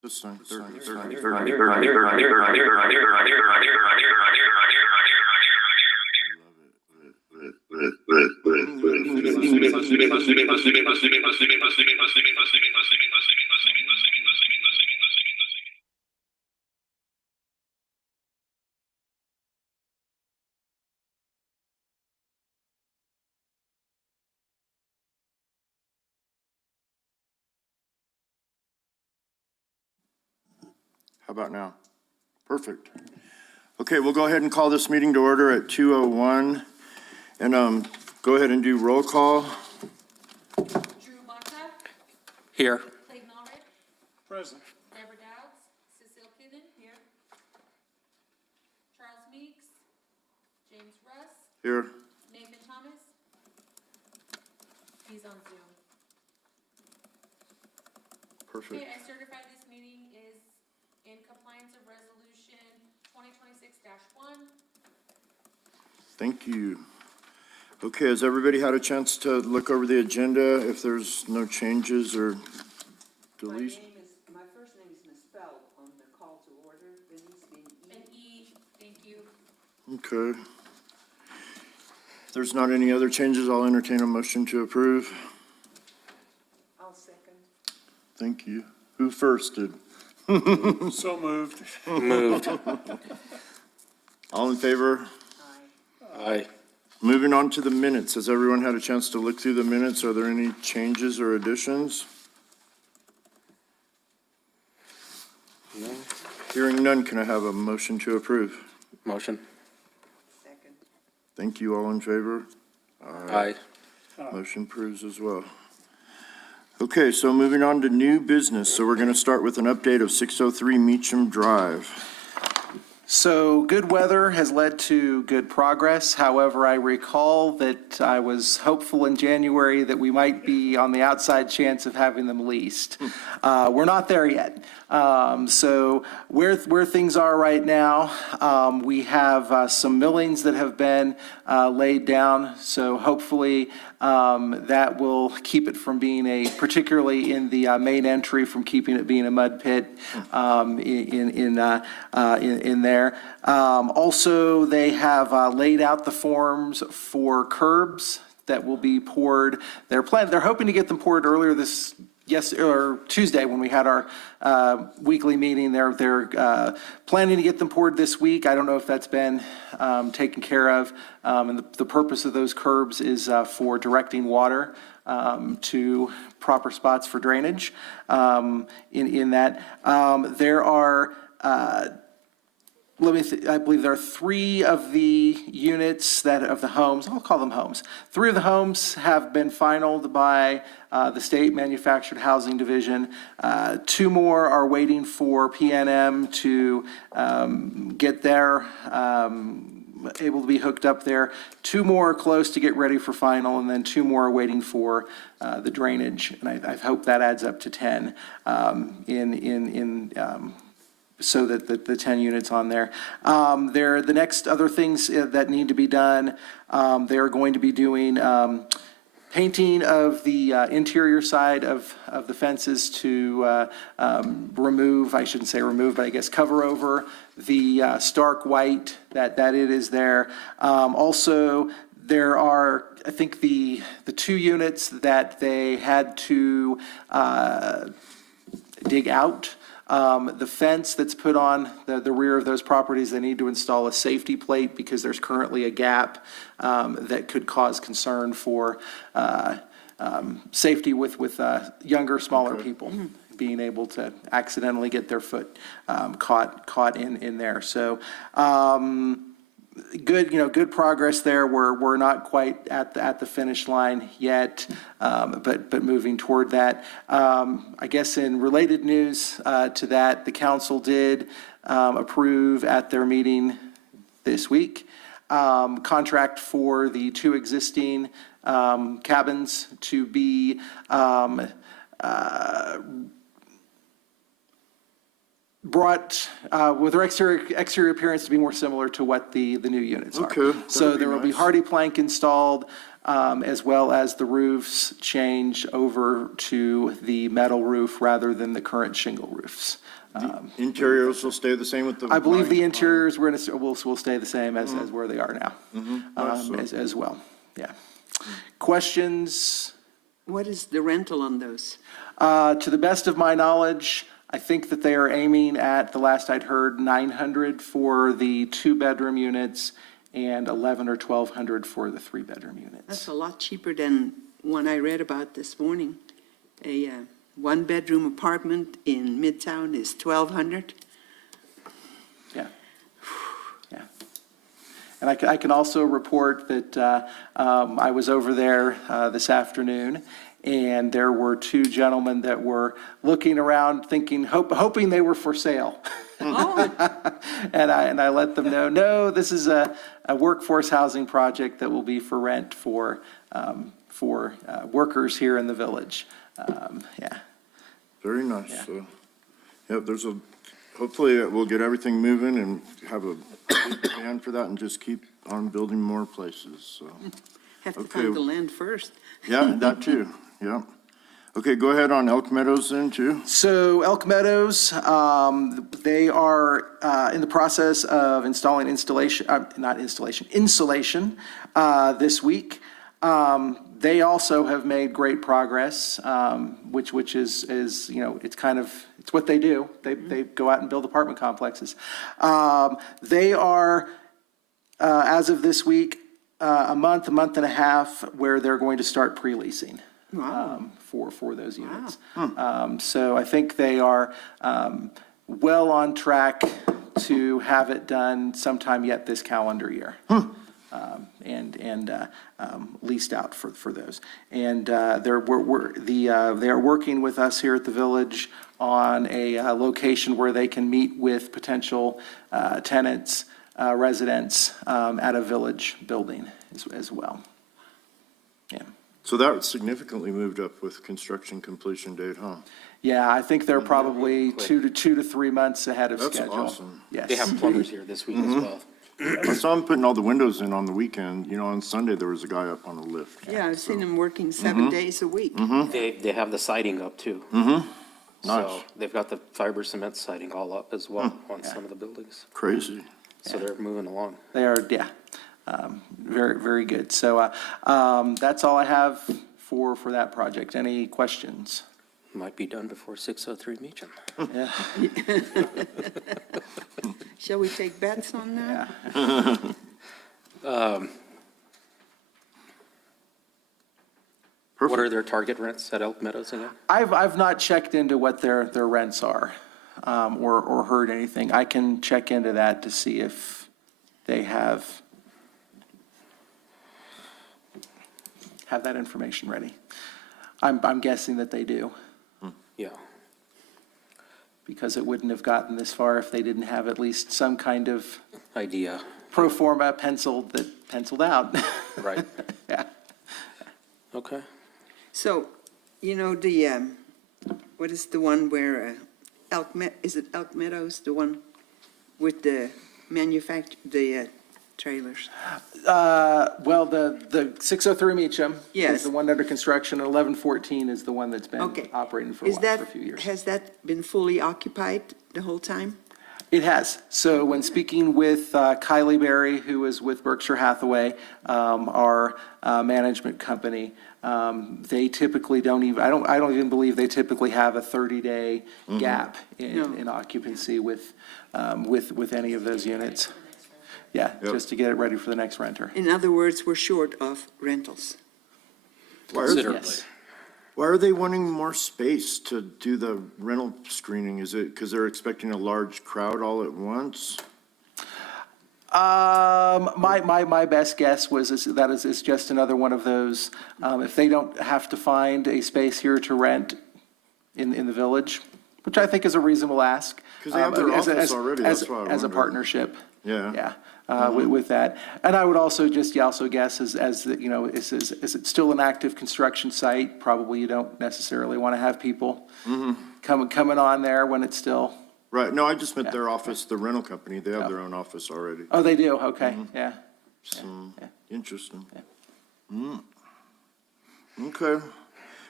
This time, How about now? Perfect. Okay, we'll go ahead and call this meeting to order at 2:01. And go ahead and do roll call. Drew Bonta. Here. Clayton Allred. Present. Deborah Dowds. Cecile Kidden. Here. Charles Meeks. James Russ. Here. Nathan Thomas. He's on Zoom. Perfect. Okay, I certify this meeting is in compliance of resolution 2026-1. Thank you. Okay, has everybody had a chance to look over the agenda if there's no changes or deletions? My first name is misspelled on the call to order. There needs to be an E. Thank you. Okay. If there's not any other changes, I'll entertain a motion to approve. I'll second. Thank you. Who first did? So moved. Moved. All in favor? Aye. Moving on to the minutes. Has everyone had a chance to look through the minutes? Are there any changes or additions? No. Hearing none, can I have a motion to approve? Motion. Second. Thank you. All in favor? Aye. Motion approves as well. Okay, so moving on to new business. So we're going to start with an update of 603 Meacham Drive. So good weather has led to good progress. However, I recall that I was hopeful in January that we might be on the outside chance of having them leased. We're not there yet. So where things are right now, we have some millings that have been laid down. So hopefully that will keep it from being particularly in the main entry, from keeping it being a mud pit in there. Also, they have laid out the forms for curbs that will be poured. They're hoping to get them poured earlier or Tuesday when we had our weekly meeting. They're planning to get them poured this week. I don't know if that's been taken care of. And the purpose of those curbs is for directing water to proper spots for drainage. In that, there are I believe there are 3 of the units of the homes, I'll call them homes. 3 of the homes have been finalized by the State Manufactured Housing Division. 2 more are waiting for PNM to get there, able to be hooked up there. 2 more are close to get ready for final, and then 2 more are waiting for the drainage. And I hope that adds up to 10 so that the 10 units on there. The next other things that need to be done, they're going to be doing painting of the interior side of the fences to remove, I shouldn't say remove, but I guess cover over the stark white that it is there. Also, there are, I think, the 2 units that they had to dig out. The fence that's put on the rear of those properties, they need to install a safety plate because there's currently a gap that could cause concern for safety with younger, smaller people being able to accidentally get their foot caught in there. So good progress there. We're not quite at the finish line yet, but moving toward that. I guess in related news to that, the council did approve at their meeting this week contract for the 2 existing cabins to be brought, with their exterior appearance to be more similar to what the new units are. Okay, So that'd be there will be nice. hardy plank installed, as well as the roofs change over to the metal roof rather than the current shingle roofs. Interiors will stay the same with the? I believe the nine- interiors will stay the same as where they are now, Nice, as well, yeah. Questions? What is the rental on those? To the best of my knowledge, I think that they are aiming at, the last I'd heard, 900 for the two-bedroom units and 11 or 1,200 for the three-bedroom That's units. a lot cheaper than one I read about this morning. A one-bedroom apartment in Midtown is 1,200. Yeah. Yeah. And I can also report that I was over there this afternoon, and there were two gentlemen that were looking around thinking, hoping they were for sale. Oh, And I let them know, no, this is a workforce housing project that will be for rent for workers here in the village. Yeah. Very nice. Yeah. So, yeah, hopefully we'll get everything moving and have a big plan for that and just keep on building more places, so. have to Okay. find the land first. Yeah, that too, yeah. Okay, go ahead on Elk Meadows then, too. So Elk Meadows, they are in the process of insulation this week. They also have made great progress, which is, it's what they do. They go out and build apartment complexes. They are, as of this week, a month and a half where they're going to start pre-leasing. Wow. For those units. So I think they are well on track to have it done sometime yet this calendar year. And leased out for those. And they are working with us here at the village on a location where they can meet with potential tenants, residents at a village building as well. Yeah. So that significantly moved up with construction completion date, huh? Yeah, I think they're probably 2 to 3 months ahead of That's schedule. awesome. Yes. They have plumbers here this week as well. I saw them putting all the windows in on the weekend. On Sunday, there was a guy up on a lift. Yeah, I've seen them working 7 days a week. They have the siding up too. Nice. So they've got the fiber cement siding all up as well on some of the buildings. Crazy. So they're moving along. They are, yeah, very, very good. So that's all I have for that project. Any questions? Might be done before 603 Meacham. Yeah, Shall we take bets on that? yeah. What are their target rents at Elk Meadows again? I've not checked into what their rents are, or heard anything. I can check into that to see if they have that information ready. I'm guessing that they do, Yeah. because it wouldn't have gotten this far if they didn't have at least some kind of Idea, pro forma penciled out. right? Yeah. Okay. So, what is the one where is it Elk Meadows, the one with the trailers? Well, the 603 Meacham is Yes. the one under construction, and 1114 is the one that's been Okay. operating for Is for that, a few years. has that been fully occupied the whole time? It has. So when speaking with Kylie Berry, who is with Berkshire Hathaway, our management company, they typically don't even, I don't even believe they typically have a 30-day gap No. in occupancy with any of those units. Yeah, Yep. just to get it ready for the next renter. In other words, we're short of rentals. Considerably. Yes. Why are they wanting more space to do the rental screening? Is it because they're expecting a large crowd all at once? My best guess was that it's just another one of those, if they don't have to find a space here to rent in the village, which I think is a reasonable ask. 'Cause they have their as a- office as- already, as- that's why I As a wondered. partnership. Yeah. Yeah, with that. And I would also guess as that, is it still an active construction site? Probably you don't necessarily want to have people coming on there when it's still Right, no, I just meant their office, the rental company, they have their own office already. Oh, they do? Okay, yeah. So, interesting. Okay,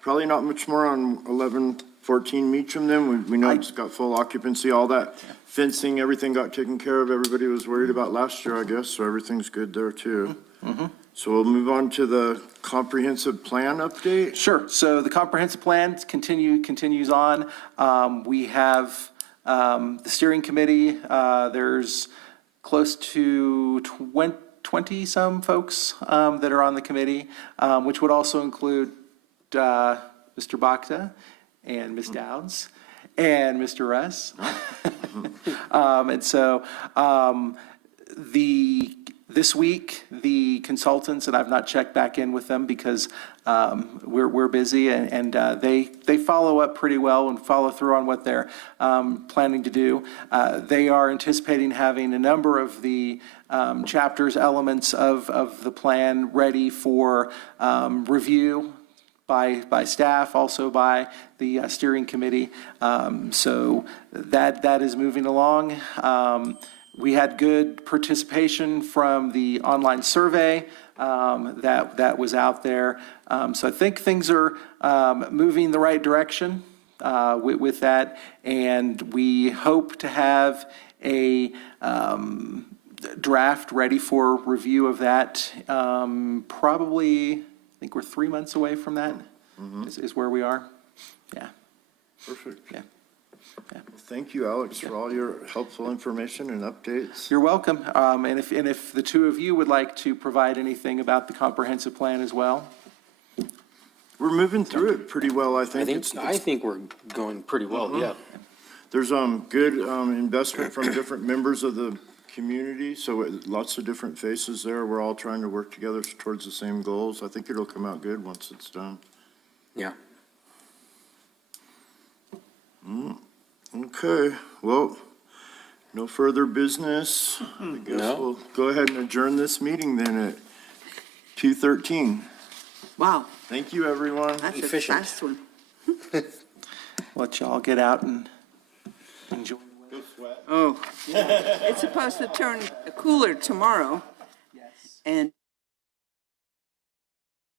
probably not much more on 1114 Meacham then. We know it's got full occupancy, all that fencing, everything got taken care of. Everybody was worried about last year, I guess, so everything's good there too. So we'll move on to the comprehensive plan update. Sure. So the comprehensive plan continues on. We have the steering committee. There's close to 20-some folks that are on the committee, which would also include Mr. Bakta and Ms. Dowds and Mr. Russ. And so this week, the consultants, and I've not checked back in with them because we're busy, and they follow up pretty well and follow through on what they're planning to do. They are anticipating having a number of the chapters, elements of the plan ready for review by staff, also by the steering committee. So that is moving along. We had good participation from the online survey that was out there. So I think things are moving the right direction with that, and we hope to have a draft ready for review of that. Probably, I think we're 3 months away from that, is where we are. Yeah. Perfect. Yeah. Thank you, Alex, for all your helpful information and updates. You're welcome. And if the two of you would like to provide anything about the comprehensive plan as well. We're moving through it pretty well, I think. I think we're going pretty well, yeah. There's good investment from different members of the community, so lots of different faces there. We're all trying to work together towards the same goals. I think it'll come out good once it's done. Yeah. Okay, well, no further business. I guess No. we'll go ahead and adjourn this meeting then at 2:13. Wow, Thank you, everyone. that's a Efficient. fast one. Let y'all get out and enjoy. Oh, it's supposed to turn cooler tomorrow. And